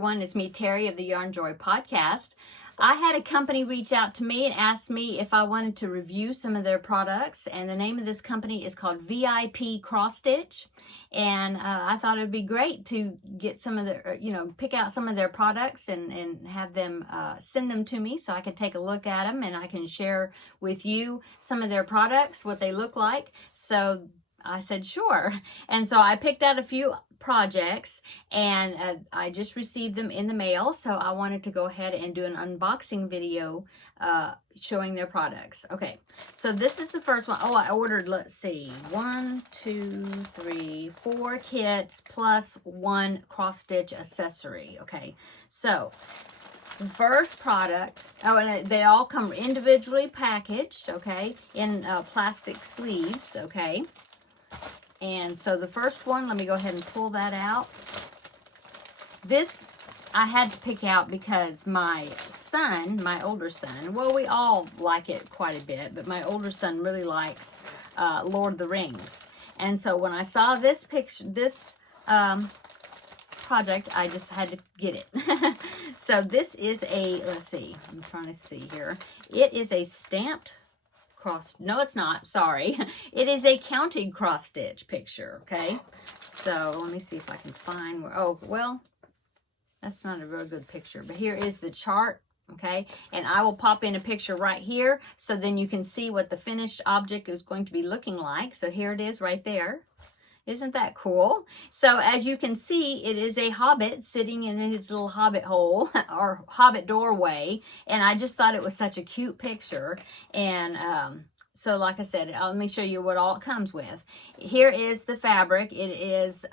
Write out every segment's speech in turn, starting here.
everyone, it's me, Terry of the Yarn Joy podcast. I had a company reach out to me and ask me if I wanted to review some of their products, and the name of this company is called vipcrossstitch, and I thought it would be great to get some of their, pick out some of their products and have them send them to me so I could take a look at them and I can share with you some of their products, what they look like. So I said sure, and so I picked out a few projects, and I just received them in the mail, so I wanted to go ahead and do an unboxing video showing their products. Okay, so this is the first one. Oh, I ordered, let's see, 1, 2, 3, 4 kits plus 1 cross-stitch accessory. Okay, so the first product, oh, and they all come individually packaged, okay, in plastic sleeves, okay. And so the first one, let me go ahead and pull that out. This I had to pick out because my son, my older son, well, we all like it quite a bit, but my older son really likes Lord of the Rings. And so when I saw this picture, this project, I just had to get it. So this is a, let's see, I'm trying to see here. It is a stamped no, it's not, sorry. It is a counted cross stitch picture, okay? So let me see if I can find where, oh, well, that's not a real good picture, but here is the chart, okay? And I will pop in a picture right here so then you can see what the finished object is going to be looking like. So here it is right there. Isn't that cool? So as you can see, it is a hobbit sitting in his little hobbit hole or hobbit doorway. And I just thought it was such a cute picture. And so like I said, let me show you what all it comes with. Here is the fabric. It is,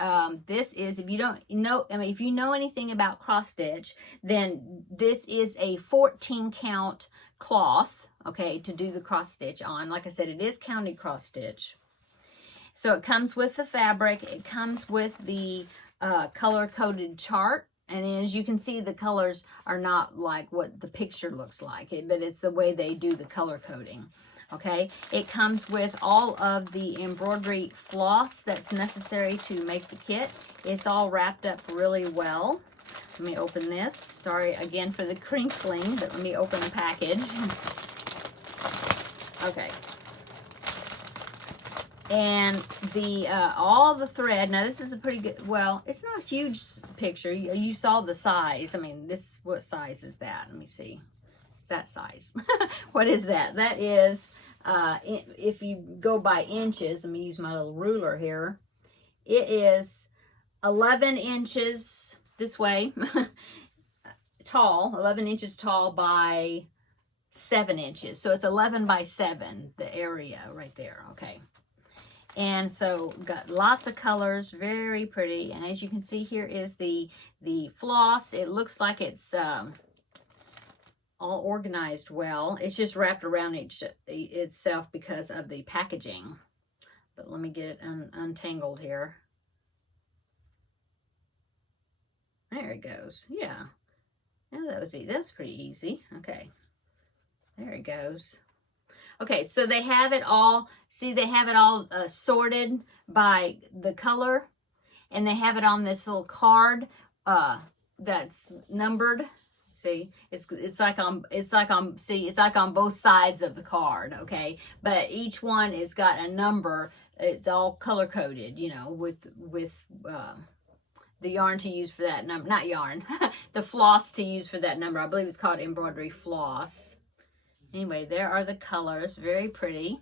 this is, if you don't know, I mean, if you know anything about cross stitch, then this is a 14 count cloth, okay, to do the cross stitch on. Like I said, it is counted cross stitch. So it comes with the fabric, it comes with the color-coded chart, and as you can see, the colors are not like what the picture looks like, but it's the way they do the color coding, okay? It comes with all of the embroidery floss that's necessary to make the kit. It's all wrapped up really well. Let me open this. Sorry again for the crinkling, but let me open the package. Okay. And the all the thread, now this is a pretty good, well, it's not a huge picture. You saw the size. I mean, this, what size is that? Let me see. It's that size. What is that? That is, if you go by inches, let me use my little ruler here. It is 11 inches this way, tall, 11 inches tall by 7 inches. So it's 11 by 7, the area right there, okay. And so got lots of colors, very pretty. And as you can see, here is the floss. It looks like it's all organized well. It's just wrapped around itself because of the packaging. But let me get it untangled here. There it goes. Yeah. Now that was pretty easy. Okay. There it goes. Okay, so they have it all, see, they have it all sorted by the color, and they have it on this little card that's numbered. See, it's like on both sides of the card, okay? But each one has got a number. It's all color coded, you know, with the yarn to use for that number, not yarn, the floss to use for that number. I believe it's called embroidery floss. Anyway, there are the colors, very pretty.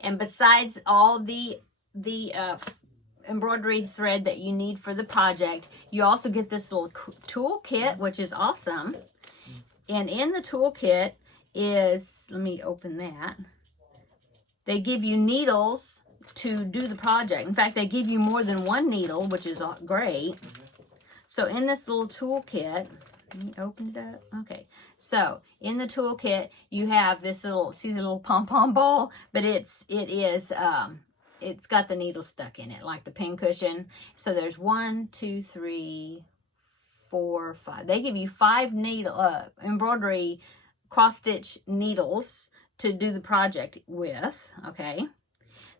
And besides all the embroidery thread that you need for the project, you also get this little tool kit, which is awesome. And in the tool kit is, let me open that. They give you needles to do the project. In fact, they give you more than one needle, which is great. So in this little tool kit, let me open it up. Okay, so in the toolkit you have this little, see the little pom-pom ball, but it's got the needle stuck in it like the pin cushion. So there's 1, 2, 3, 4, 5. They give you 5 needle embroidery cross stitch needles to do the project with. Okay,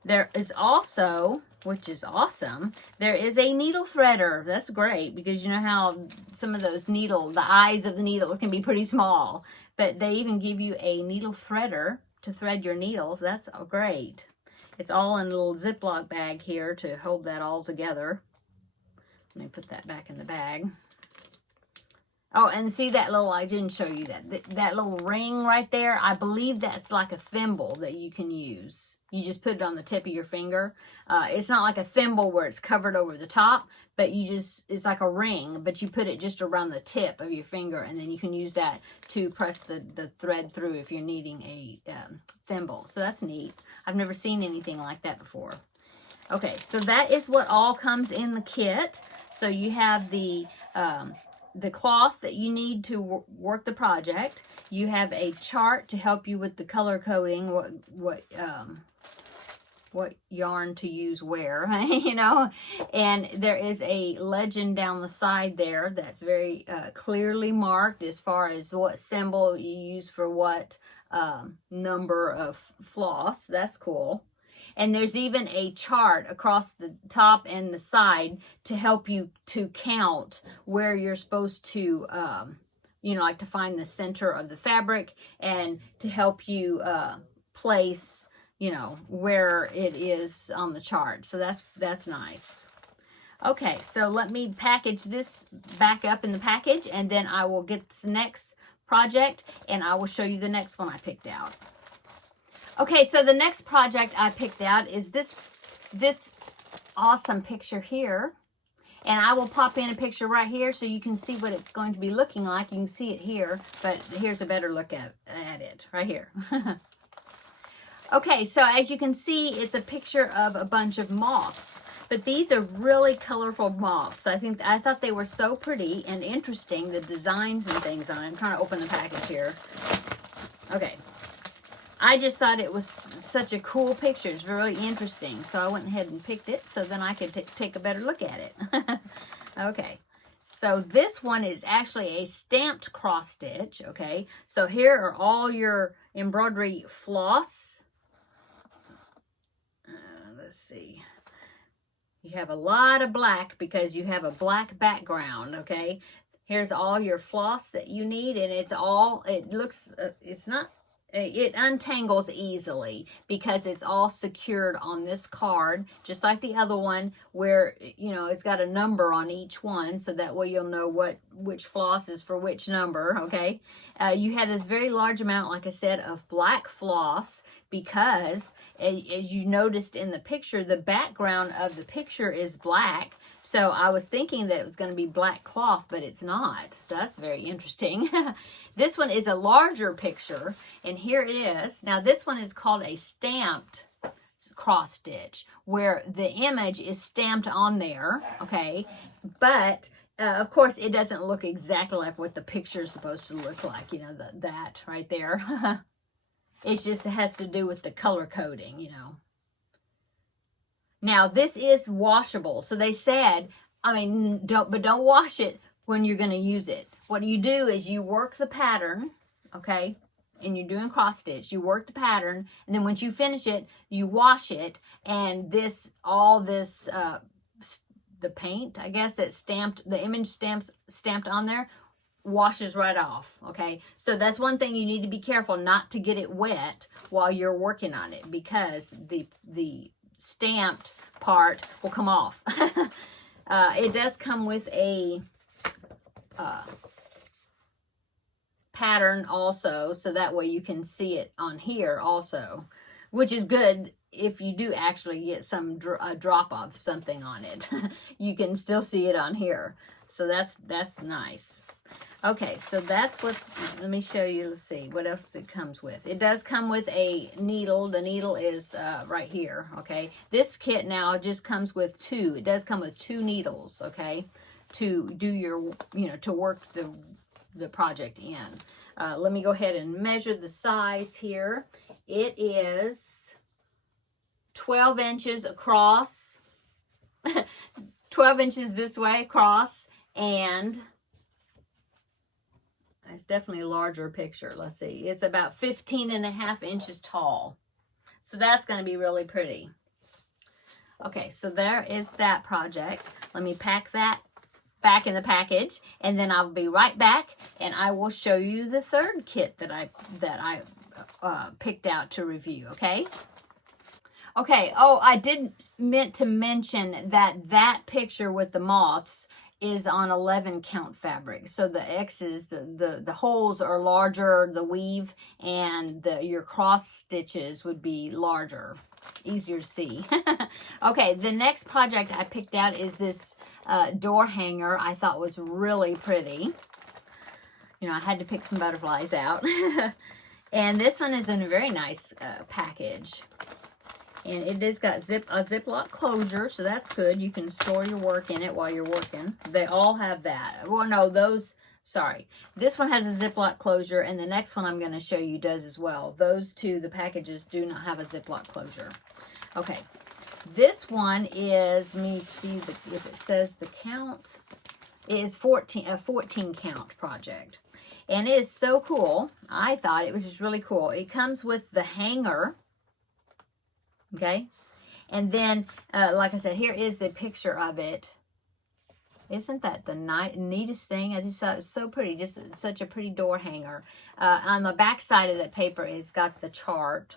There is also, which is awesome, there is a needle threader. That's great because you know how some of those the eyes of the needle can be pretty small. But they even give you a needle threader to thread your needles. That's great. It's all in a little Ziploc bag here to hold that all together. Let me put that back in the bag. Oh, and see that little, I didn't show you that. That little ring right there, I believe that's like a thimble that you can use. You just put it on the tip of your finger. It's not like a thimble where it's covered over the top, but it's like a ring, but you put it just around the tip of your finger, and then you can use that to press the thread through if you're needing a thimble. So that's neat. I've never seen anything like that before. Okay, so that is what all comes in the kit. So you have the cloth that you need to work the project. You have a chart to help you with the color coding, what yarn to use where, you know. And there is a legend down the side there that's very clearly marked as far as what symbol you use for what number of floss. That's cool. And there's even a chart across the top and the side to help you to count where you're supposed to, you know, like to find the center of the fabric and to help you place, you know, where it is on the chart. So that's nice. Okay, so let me package this back up in the package, and then I will get this next project and I will show you the next one I picked out. Okay, so the next project I picked out is this awesome picture here. And I will pop in a picture right here so you can see what it's going to be looking like. You can see it here, but here's a better look at it right here. Okay, so as you can see, it's a picture of a bunch of moths. But these are really colorful moths. I thought they were so pretty and interesting, the designs and things on it. I'm trying to open the package here. Okay. I just thought it was such a cool picture. It's really interesting. So I went ahead and picked it so then I could take a better look at it. Okay. So this one is actually a stamped cross stitch. Okay. So here are all your embroidery floss. Let's see. You have a lot of black because you have a black background. Okay. Here's all your floss that you need, and it untangles easily because it's all secured on this card, just like the other one where, you know, it's got a number on each one, so that way you'll know which floss is for which number, okay? You have this very large amount, like I said, of black floss because, as you noticed in the picture, the background of the picture is black. So I was thinking that it was going to be black cloth, but it's not. So that's very interesting. This one is a larger picture, and here it is. Now this one is called a stamped cross stitch, where the image is stamped on there, okay? But of course, it doesn't look exactly like what the picture is supposed to look like, you know, that right there. It has to do with the color coding, you know. Now, this is washable. So they said, don't wash it when you're going to use it. What you do is you work the pattern, okay? And you're doing cross stitch. You work the pattern, and then once you finish it, you wash it, and the paint, I guess, that's stamped, the image stamped on there, washes right off, okay? So that's one thing you need to be careful not to get it wet while you're working on it, because the stamped part will come off. It does come with a pattern also, so that way you can see it on here also, which is good. If you do actually get a drop of something on it, you can still see it on here. So that's nice. Okay, so that's what, let me show you, let's see, what else it comes with. It does come with a needle. The needle is right here, okay? This kit now just comes with two. It does come with 2 needles, okay? To do your, you know, to work the project in. Let me go ahead and measure the size here. It is 12 inches across, 12 inches this way across, and it's definitely a larger picture. Let's see. It's about 15.5 inches tall. So that's going to be really pretty. Okay, so there is that project. Let me pack that back in the package, and then I'll be right back, and I will show you the third kit that I picked out to review. Okay. Okay. Oh, I did meant to mention that picture with the moths is on 11 count fabric. So the X's, the holes are larger, the weave, and your cross stitches would be larger, easier to see. Okay, the next project I picked out is this door hanger. I thought was really pretty. You know, I had to pick some butterflies out. And this one is in a very nice package. And it has got a Ziploc closure, so that's good. You can store your work in it while you're working. They all have that. Well, no, those, sorry. This one has a Ziploc closure, and the next one I'm going to show you does as well. Those two, the packages, do not have a Ziploc closure. Okay. This one is, let me see if it says the count. It is a 14 count project. And it is so cool. I thought it was just really cool. It comes with the hanger. Okay, and then, like I said, here is the picture of it. Isn't that the neatest thing? I just thought it was so pretty, just such a pretty door hanger. On the back side of the paper, it's got the chart.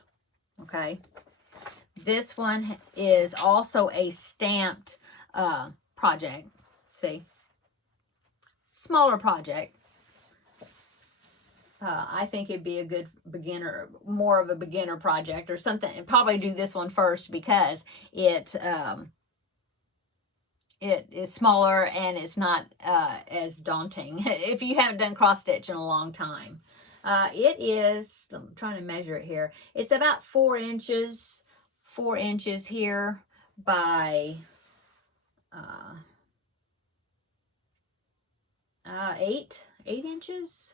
Okay, this one is also a stamped project. See, smaller project. I think it'd be a good beginner, more of a beginner project or something. And probably do this one first because it is smaller and it's not as daunting if you haven't done cross stitch in a long time. It is, I'm trying to measure it here. It's about 4 inches here by 8 inches.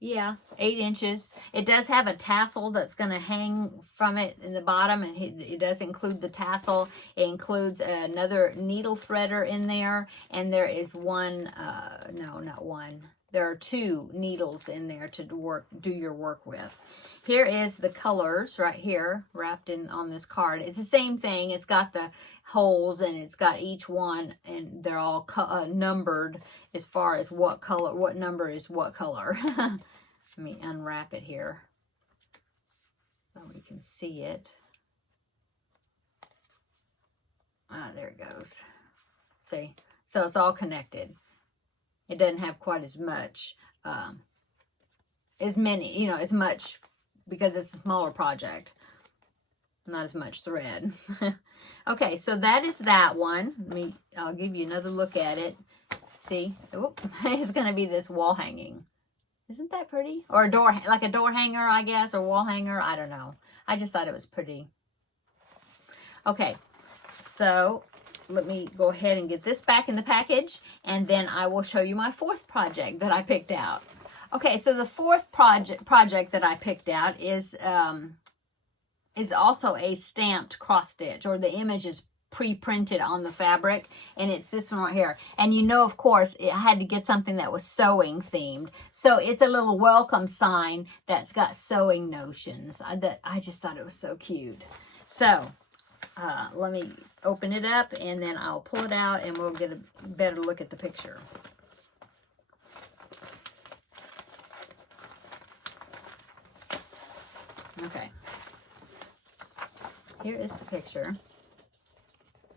Yeah, 8 inches. It does have a tassel that's going to hang from it in the bottom, and it does include the tassel. It includes another needle threader in there, and there is one, no, not one. There are 2 needles in there to do your work with. Here is the colors right here wrapped in on this card. It's the same thing. It's got the holes, and it's got each one, and they're all numbered as far as what color, what number is what color. Let me unwrap it here so we can see it. Ah, there it goes. See? So it's all connected. It doesn't have quite as much, as much, because it's a smaller project. Not as much thread. Okay, so that is that one. I'll give you another look at it. See? Oh, it's going to be this wall hanging. Isn't that pretty? Or a door, like a door hanger, I guess, or wall hanger. I don't know. I just thought it was pretty. Okay, so let me go ahead and get this back in the package, and then I will show you my 4th project that I picked out. Okay, so the 4th project that I picked out is also a stamped cross stitch, or the image is pre-printed on the fabric, and it's this one right here. And you know, of course, I had to get something that was sewing themed. So it's a little welcome sign that's got sewing notions. I just thought it was so cute. So let me open it up, and then I'll pull it out, and we'll get a better look at the picture. Okay. Here is the picture.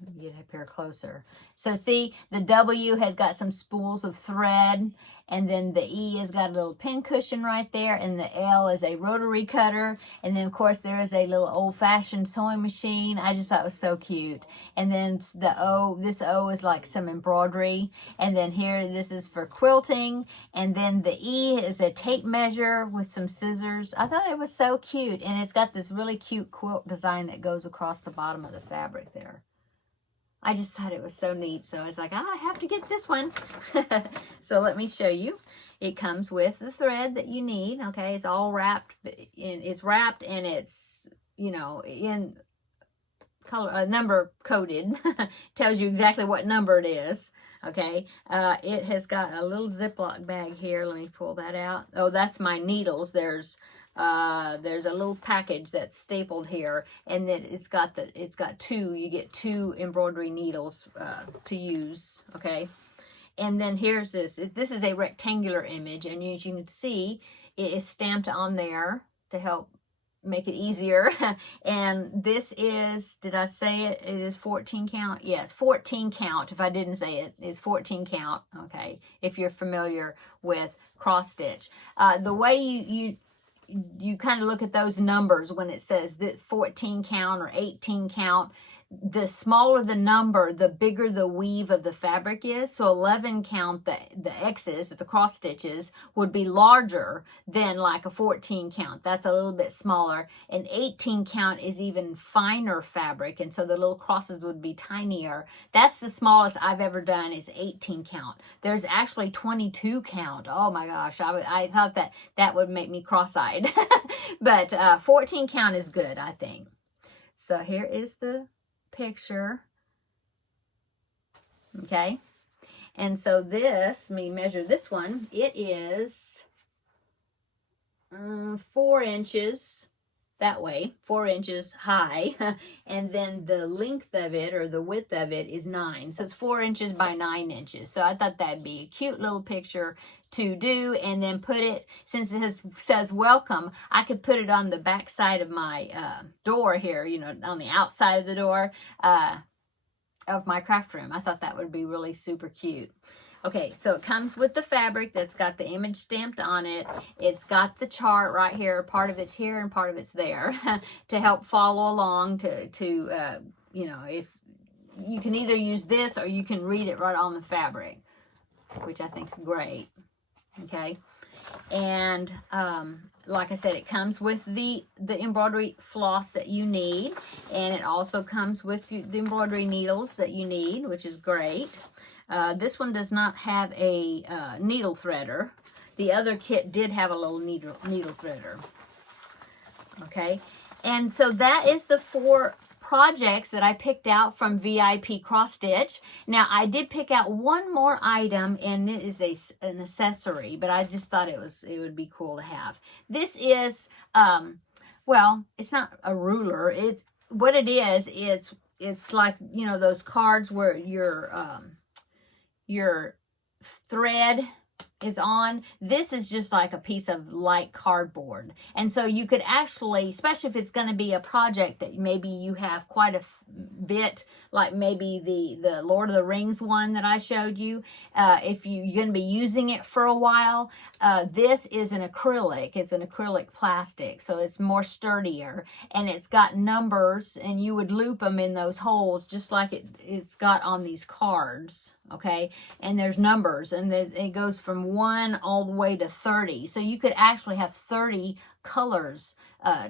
Let me get up here closer. So see, the W has got some spools of thread, and then the E has got a little pin cushion right there, and the L is a rotary cutter, and then of course there is a little old-fashioned sewing machine. I just thought it was so cute. And then the O, this O is like some embroidery, and then here this is for quilting, and then the E is a tape measure with some scissors. I thought it was so cute, and it's got this really cute quilt design that goes across the bottom of the fabric there. I just thought it was so neat. So I was like, I have to get this one. So let me show you. It comes with the thread that you need. Okay, it's all wrapped. It's wrapped, and it's, you know, in color, number coded. Tells you exactly what number it is. Okay, it has got a little Ziploc bag here. Let me pull that out. Oh, that's my needles. There's There's a little package that's stapled here, and then it's got two. You get 2 embroidery needles to use. Okay, and then here's this. This is a rectangular image, and as you can see, it is stamped on there to help make it easier. And this is, did I say it? It is 14 count. Yes, 14 count. If I didn't say it, it's 14 count. Okay, if you're familiar with cross stitch, the way you kind of look at those numbers when it says that 14 count or 18 count, the smaller the number, the bigger the weave of the fabric is. So 11 count, the X's, the cross stitches, would be larger than like a 14 count. That's a little bit smaller. And 18 count is even finer fabric, and so the little crosses would be tinier. That's the smallest I've ever done, is 18 count. There's actually 22 count. Oh my gosh, I thought that would make me cross-eyed. But 14 count is good, I think. So here is the picture. Okay, and so this, let me measure this one. It is 4 inches that way, 4 inches high, and then the length of it, or the width of it, is 9. So it's 4 inches by 9 inches. So I thought that'd be a cute little picture to do, and then put it, since it says welcome, I could put it on the back side of my door here, you know, on the outside of the door of my craft room. I thought that would be really super cute. Okay, so it comes with the fabric that's got the image stamped on it. It's got the chart right here. Part of it's here and part of it's there to help follow along, to you know, if you can either use this or you can read it right on the fabric, which I think is great. Okay, and like I said, it comes with the embroidery floss that you need, and it also comes with the embroidery needles that you need, which is great. This one does not have a needle threader. The other kit did have a little needle threader. Okay, and so that is the 4 projects that I picked out from VIP Cross Stitch. Now, I did pick out one more item, and it is an accessory, but I just thought it would be cool to have. This is, well, it's not a ruler. It's what it is. It's like, you know, those cards where your thread is on. This is just like a piece of light cardboard, and so you could actually, especially if it's going to be a project that maybe you have quite a bit, like maybe the Lord of the Rings one that I showed you, if you're going to be using it for a while, this is an acrylic. It's an acrylic plastic, so it's more sturdier, and it's got numbers, and you would loop them in those holes just like it's got on these cards. Okay, and there's numbers, and it goes from 1 all the way to 30. So you could actually have 30 colors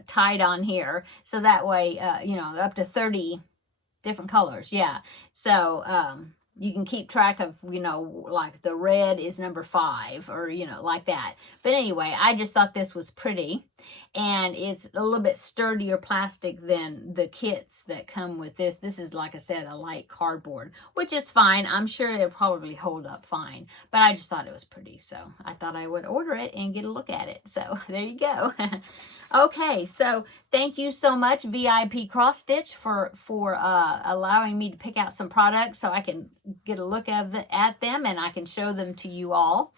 tied on here. So that way, you know, up to 30 different colors. Yeah. So you can keep track of, you know, like the red is number 5, or, you know, like that. But anyway, I just thought this was pretty, and it's a little bit sturdier plastic than the kits that come with this. This is, like I said, a light cardboard, which is fine. I'm sure it'll probably hold up fine, but I just thought it was pretty, so I thought I would order it and get a look at it. So there you go. Okay, so thank you so much, VIP Cross Stitch, for allowing me to pick out some products so I can get a look at them, and I can show them to you all.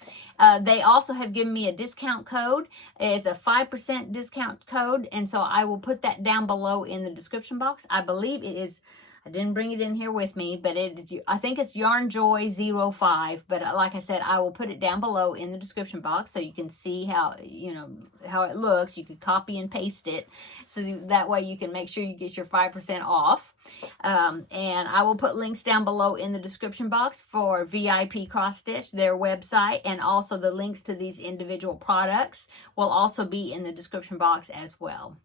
They also have given me a discount code. It's a 5% discount code, and so I will put that down below in the description box. I believe it is, I didn't bring it in here with me, but I think it's YarnJoy05. But like I said, I will put it down below in the description box so you can see how, you know, how it looks. You could copy and paste it, so that way you can make sure you get your 5% off. And I will put links down below in the description box for VIP Cross Stitch, their website, and also the links to these individual products will also be in the description box as well.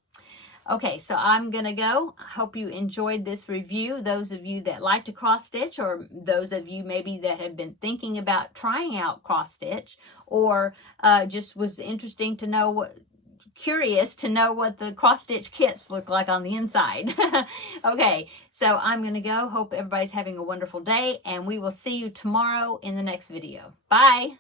Okay, so I'm going to go. I hope you enjoyed this review. Those of you that like to cross stitch, or those of you maybe that have been thinking about trying out cross stitch, or just was interesting to know curious to know what the cross stitch kits look like on the inside. Okay, so I'm going to go. Hope everybody's having a wonderful day, and we will see you tomorrow in the next video. Bye.